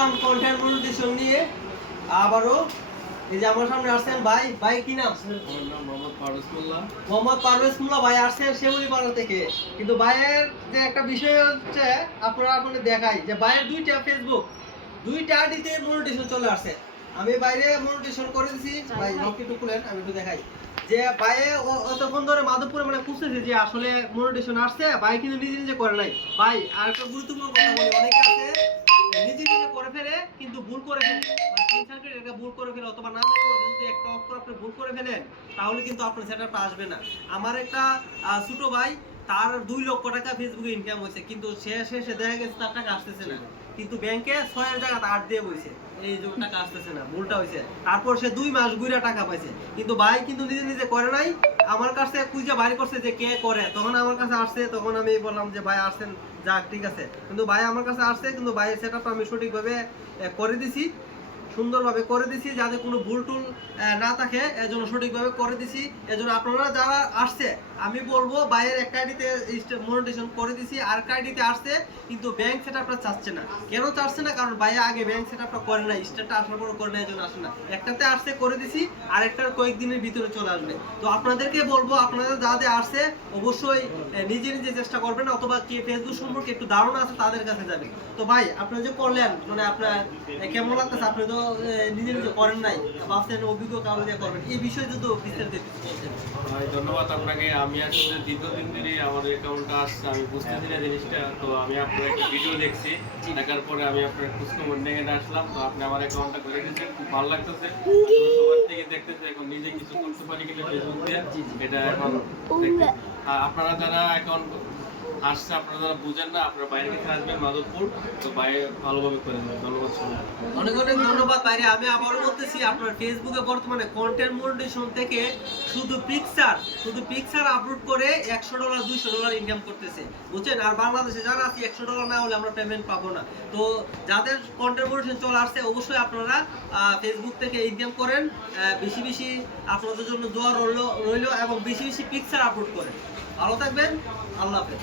আসলাম content monetization নিয়ে আবারও। এই যে আমার সামনে আসছেন ভাই কি নাম? আমার নাম মোহাম্মদ পারভেজ মোল্লা। মোহাম্মদ পারভেজ মোল্লা ভাই আসছেন শিমুলিপাড়া থেকে। কিন্তু ভাইয়ের যে একটা বিষয় হচ্ছে আপনাদের দেখাই যে ভাইয়ের দুইটা ফেসবুক দুইটা আইডিতে মনিটাইজেশন চলে আসছে। আমি বাইরে মনিটাইজেশন করে দিছি ভাই, রকি টুকুলেন আমি একটু দেখাই যে ভাইয়ে অতক্ষণ ধরে মাধবপুরে মানে খুঁজতেছে যে আসলে মনিটাইজেশন আসছে, ভাই কিন্তু নিজে নিজে করে নাই। ভাই আর একটা গুরুত্বপূর্ণ কথা বলি, অনেকে আছে নিজে নিজে করে ফেলে কিন্তু ভুল করে ফেলে, মানে স্ক্রিনশটের একটা ভুল করে ফেলে অথবা নামের মধ্যে যদি একটা অক্ষর আপনি ভুল করে ফেলেন তাহলে কিন্তু আপনার সেটআপটা আসবে না। আমার একটা ছোট ভাই, তার 2 লক্ষ টাকা ফেসবুকে ইনকাম হয়েছে, কিন্তু শেষে দেখা গেছে তার টাকা আসতেছে না, কিন্তু ব্যাংকে 6 এর জায়গায় 8 দিয়ে বইছে, এই যে টাকা আসতেছে না, ভুলটা হয়েছে। তারপর সে 2 মাস ঘুরে টাকা পাইছে, কিন্তু ভাই কিন্তু নিজে নিজে করে নাই। আমার কাছে খুঁজে বাইরে করছে যে কে করে, তখন আমার কাছে আসছে, তখন আমি বললাম যে ভাই আসছেন, যাক ঠিক আছে। কিন্তু ভাই আমার কাছে আসছে, কিন্তু ভাইয়ের সেটআপটা আমি সঠিকভাবে করে দিছি, সুন্দরভাবে করে দিছি, যাতে কোনো ভুল টুল না থাকে, এজন্য সঠিকভাবে করে দিছি। এজন্য আপনারা যারা আসছে আমি বলবো বাইরের একটা আইডিতে মনিটাইজেশন করে দিছি, আর একটা আইডিতে আসছে কিন্তু ব্যাংক সেটআপটা চাচ্ছে না। কেন চাচ্ছে না? কারণ ভাইয়া আগে ব্যাংক সেটআপটা করে না, স্টারটা আসার পর করে না, এজন্য আসে না। একটাতে আসছে করে দিছি, আর একটার কয়েকদিনের ভিতরে চলে আসবে। তো আপনাদেরকে বলবো আপনারা যাদের আসছে অবশ্যই নিজে নিজে চেষ্টা করবেন, অথবা কি ফেসবুক সম্পর্কে একটু ধারণা আছে তাদের কাছে যাবেন। তো ভাই আপনারা যে করলেন, মানে আপনার কেমন লাগতেছে? আপনি তো নিজে নিজে করেন নাই, ভাবছেন অভিজ্ঞ কারো দিয়ে করবেন, এই বিষয়ে যদি বিস্তারিত একটু বলতেন। ভাই ধন্যবাদ আপনাকে। আমি আসলে দীর্ঘদিন ধরে আমাদের অ্যাকাউন্টটা আসছে, আমি বুঝতেছি না জিনিসটা, তো আমি আপনার একটা ভিডিও দেখছি, দেখার পরে আমি আপনার খোঁজখবর নিয়ে আসলাম। তো আপনি আমার অ্যাকাউন্টটা করে দিয়েছেন, খুব ভালো লাগতেছে। সবার থেকে দেখতেছি এখন নিজে কিছু করতে পারি কিনা ফেসবুক দিয়ে, এটা এখন দেখতে। আর আপনারা যারা অ্যাকাউন্ট আসছে, আপনারা যারা বুঝেন না, আপনারা বাইরে থেকে আসবেন মাধবপুর, তো বাইরে ভালোভাবে করে দেবেন। ধন্যবাদ সবাই। অনেক অনেক ধন্যবাদ বাইরে। আমি আবারও বলতেছি, আপনার ফেসবুকে বর্তমানে কন্টেন্ট মনিটাইজেশন থেকে শুধু পিকচার আপলোড করে $100 $200 ইনকাম করতেছে, বুঝছেন? আর বাংলাদেশে যারা আছে $100 না হলে আমরা পেমেন্ট পাবো না। তো যাদের কন্টেন্ট মনিটাইজেশন চলে আসছে অবশ্যই আপনারা ফেসবুক থেকে ইনকাম করেন, বেশি বেশি আপনাদের জন্য দোয়া রইল, এবং বেশি বেশি পিকচার আপলোড করেন। ভালো থাকবেন, আল্লাহ হাফেজ।